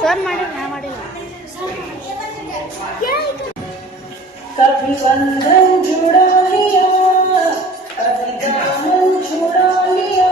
Sir ಮಾಡಿ ನಾ ಮಾಡಿಲ್ಲ. कभी बंधन जुड़ा लिया, कभी दामन छुड़ा लिया.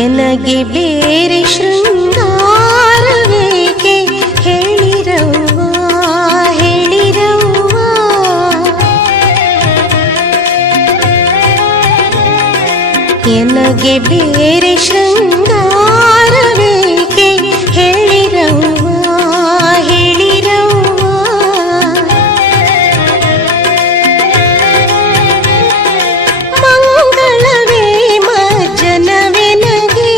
ಎನಗೆ ಬೇರೆ ಶೃಂಗಾರವೇಕೆ ಹೇಳಿರವ್ವ ಹೇಳಿರವ್ವ. ಎನಗೆ ಬೇರೆ ಶೃಂಗಾರವೇಕೆ ಹೇಳಿರವ್ವ ಹೇಳಿರವ್ವ. ಮಂಗಳವೇ ಮಜ್ಜನವೆನಗೆ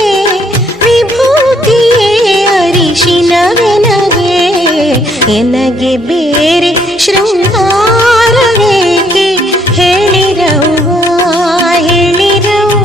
ವಿಭೂತಿಯೇ ಅರಿಶಿನವೆನಗೆ. ಎನಗೆ ಬೇರೆ ಶೃಂಗಾರವೇಕೆ ಹೇಳಿರವ್ವ ಹೇಳಿರವ್ವ.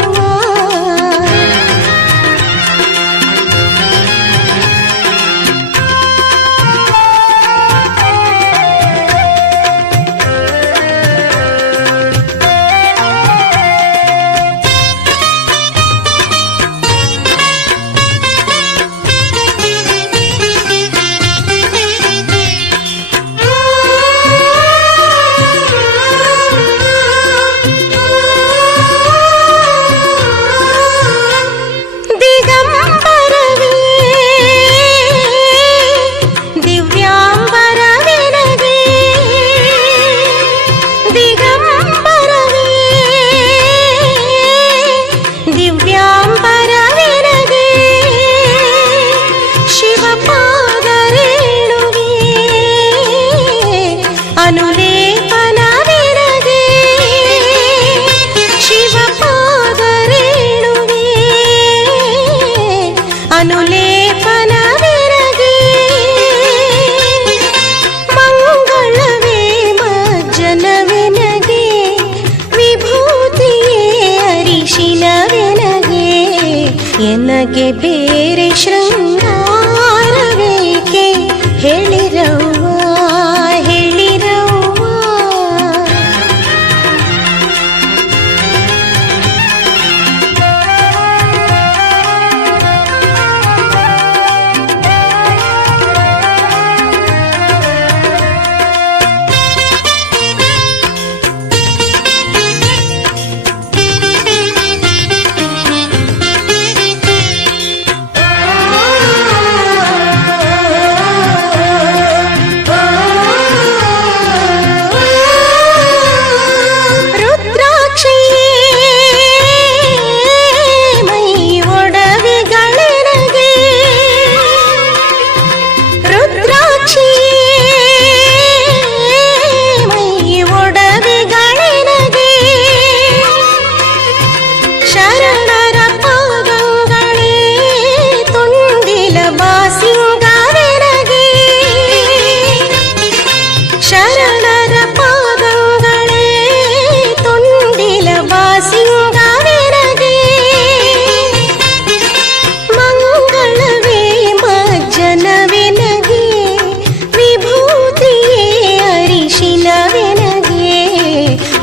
ಅನುಲೇಪನವೆನಗೆ ಮಂಗಳವೇ ಮಜ್ಜನವೆನಗೆ ವಿಭೂತಿಯೇ ಅರಿಶಿನವೆನಗೆ. ಎನಗೆ ಬೇರೆ ಶೃಂಗಾರವೇಕೆ ಹೇಳಿರವ್ವ ಹೇಳಿರವ್ವ.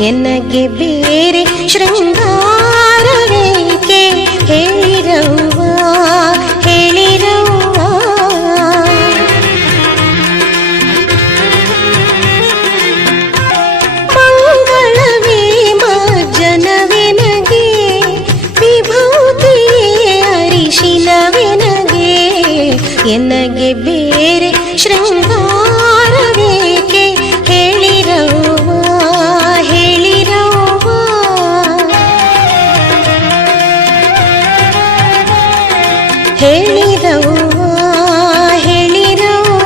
ಎನಗೆ ಬೇರೆ ಶೃಂಗಾರವೇಕೆ ಹೇಳಿರವ್ವ ಹೇಳಿರವ್ವ. ಎನಗೆ ಬೇರೆ ಶೃಂಗಾರವೇಕೆ ಹೇಳಿರವ್ವ ಹೇಳಿರವ್ವ ಹೇಳಿರವ್ವ ಹೇಳಿರವ್ವ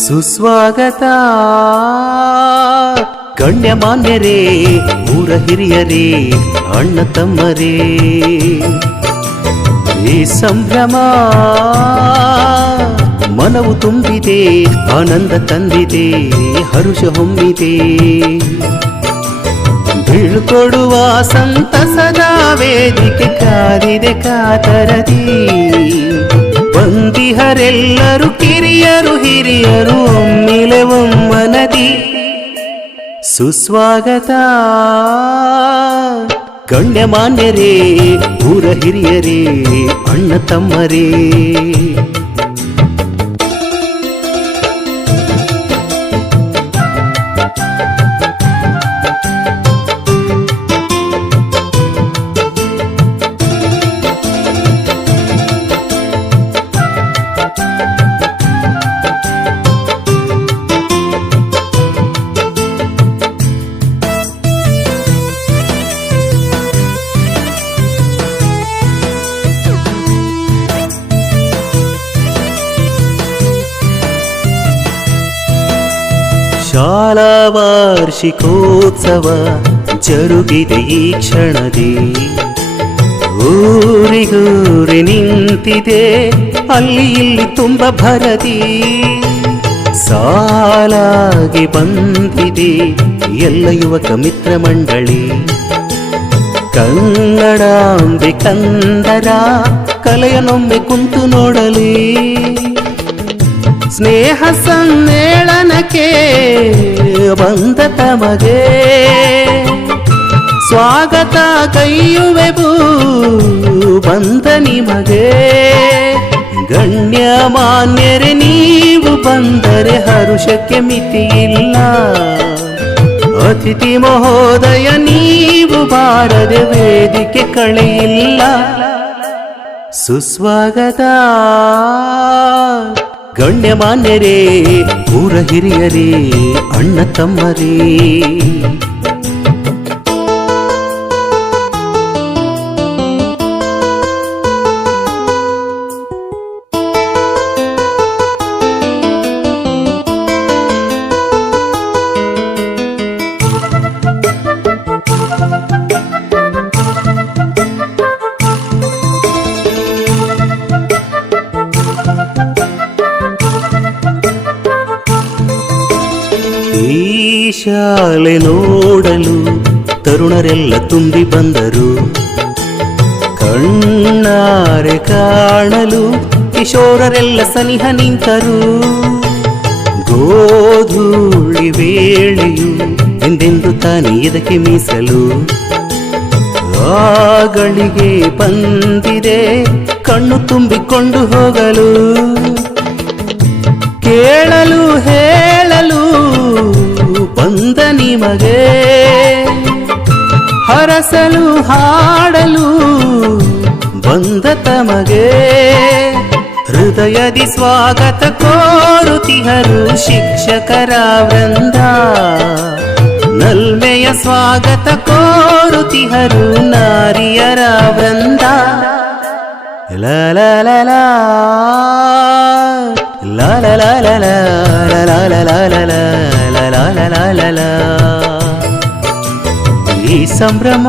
ಸುಸ್ವಾಗತ ಗಣ್ಯಮಾನ್ಯರೇ ಊರ ಹಿರಿಯರೇ ಅಣ್ಣ ತಮ್ಮರೇ ಈ ಸಂಭ್ರಮ ಮನವು ತುಂಬಿದೆ ಆನಂದ ತಂದಿದೆ ಹರುಷ ಹೊಮ್ಮಿದೆ ಬೀಳ್ಕೊಡುವ ಸಂತಸದ ವೇದಿಕೆ ಕಾದಿದೆ ಕಾತರದಿ ಬಂದಿಹರೆಲ್ಲರೂ ಕಿರಿಯರು ಹಿರಿಯರು ಒಮ್ಮಿಲೆ ಒಮ್ಮನದಿ ಸುಸ್ವಾಗತ ಗಣ್ಯಮಾನ್ಯರೇ ಊರ ಹಿರಿಯರೇ ಅಣ್ಣ ತಮ್ಮರೇ ಶಾಲಾ ವಾರ್ಷಿಕೋತ್ಸವ ಜರುಗಿದೆ ಈ ಕ್ಷಣದಿ ಊರಿಗೂರಿ ನಿಂತಿದೆ ಅಲ್ಲಿ ಇಲ್ಲಿ ತುಂಬ ಭರದಿ ಸಾಲಾಗಿ ಬಂದಿದೆ ಎಲ್ಲ ಯುವಕ ಮಿತ್ರ ಮಂಡಳಿ ಕನ್ನಡಾಂಬೆ ಕಂದರ ಕಲೆಯನೊಮ್ಮೆ ಕುಂತು ನೋಡಲಿ ಸ್ನೇಹ ಸಮ್ಮೇಳನಕ್ಕೆ ಬಂದ ತಮಗೆ ಸ್ವಾಗತ ಕೈಯುವೆವು ಬಂದ ನಿಮಗೆ ಗಣ್ಯಮಾನ್ಯರೇ ನೀವು ಬಂದರೆ ಹರುಷಕ್ಕೆ ಮಿತಿಯಿಲ್ಲ ಅತಿಥಿ ಮಹೋದಯ ನೀವು ಬಾರದೆ ವೇದಿಕೆ ಕಳೆಯಿಲ್ಲ ಸುಸ್ವಾಗತ ಗಣ್ಯಮಾನ್ಯರೇ ಊರ ಹಿರಿಯರೇ ಅಣ್ಣ ತಮ್ಮರೇ ಈ ಶಾಲೆ ನೋಡಲು ತರುಣರೆಲ್ಲ ತುಂಬಿ ಬಂದರು ಕಣ್ಣಾರೆ ಕಾಣಲು ಕಿಶೋರರೆಲ್ಲ ಸನಿಹ ನಿಂತರು ಗೋಧೂಳಿ ವೇಳೆಯು ಎಂದೆಂದು ತಾನೇ ಇದಕ್ಕೆ ಮೀಸಲು ಆಗಳಿಗೆ ಬಂದಿದೆ ಕಣ್ಣು ತುಂಬಿಕೊಂಡು ಹೋಗಲು ಕೇಳಲು ಹೇಳಲು ಬಂದ ನಿಮಗೆ ಹರಸಲು ಹಾಡಲು ಬಂದ ತಮಗೆ ಹೃದಯದಿ ಸ್ವಾಗತ ಕೋರುತಿಹರು ಶಿಕ್ಷಕರ ವೃಂದ ನಲ್ಮೆಯ ಸ್ವಾಗತ ಕೋರುತಿಹರು ನಾರಿಯರ ವೃಂದ ಲಾ ಲಾ ಲಾ ಲಾ ಲಾ ಲಾ ಲಾ ಲಾ ಲಾ ಲಾ ಲಾ ಲಾ ಲಾ ಲಾ ಲಾ ಲಾ ಈ ಸಂಭ್ರಮ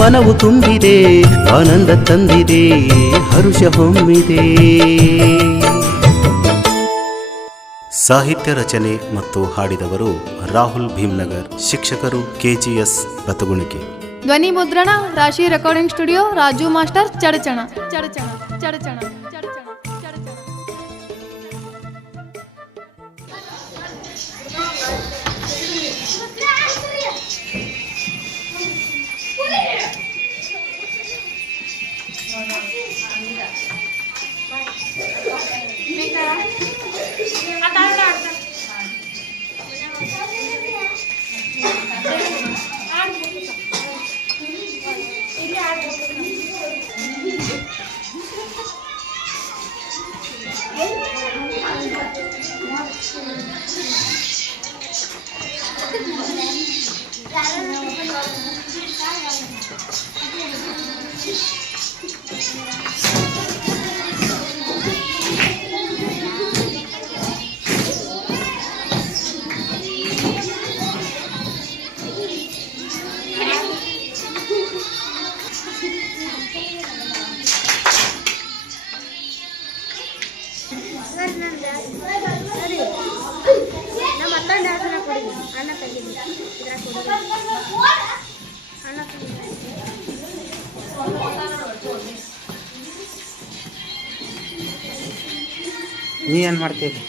ಮನವು ತುಂಬಿದೆ ಆನಂದ ತಂದಿದೆ ಹರುಷ ಹೊಮ್ಮಿದೆ ಸಾಹಿತ್ಯ ರಚನೆ ಮತ್ತು ಹಾಡಿದವರು ರಾಹುಲ್ ಭೀಮ್ನಗರ್. ಶಿಕ್ಷಕರು KGS ಬತಗುಣಿಕೆ. ಧ್ವನಿ ಮುದ್ರಣ ರಾಶಿ recording studio Raju master Chadchan Chadchan Chadchan Chadchan Chadchan. ನಮ್ಮ ಅತ್ತಂಡ ಹಾಸನ ಕೊಡಿ ಅಣ್ಣ ತೆಗೀನಿ ಇದ್ರಾಗ ಕೊಡಿ ಅಣ್ಣ ನೀ ಏನು ಮಾಡ್ತೀರಿ?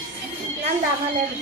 ನಂದು ಆಮೇಲೆ ಅದು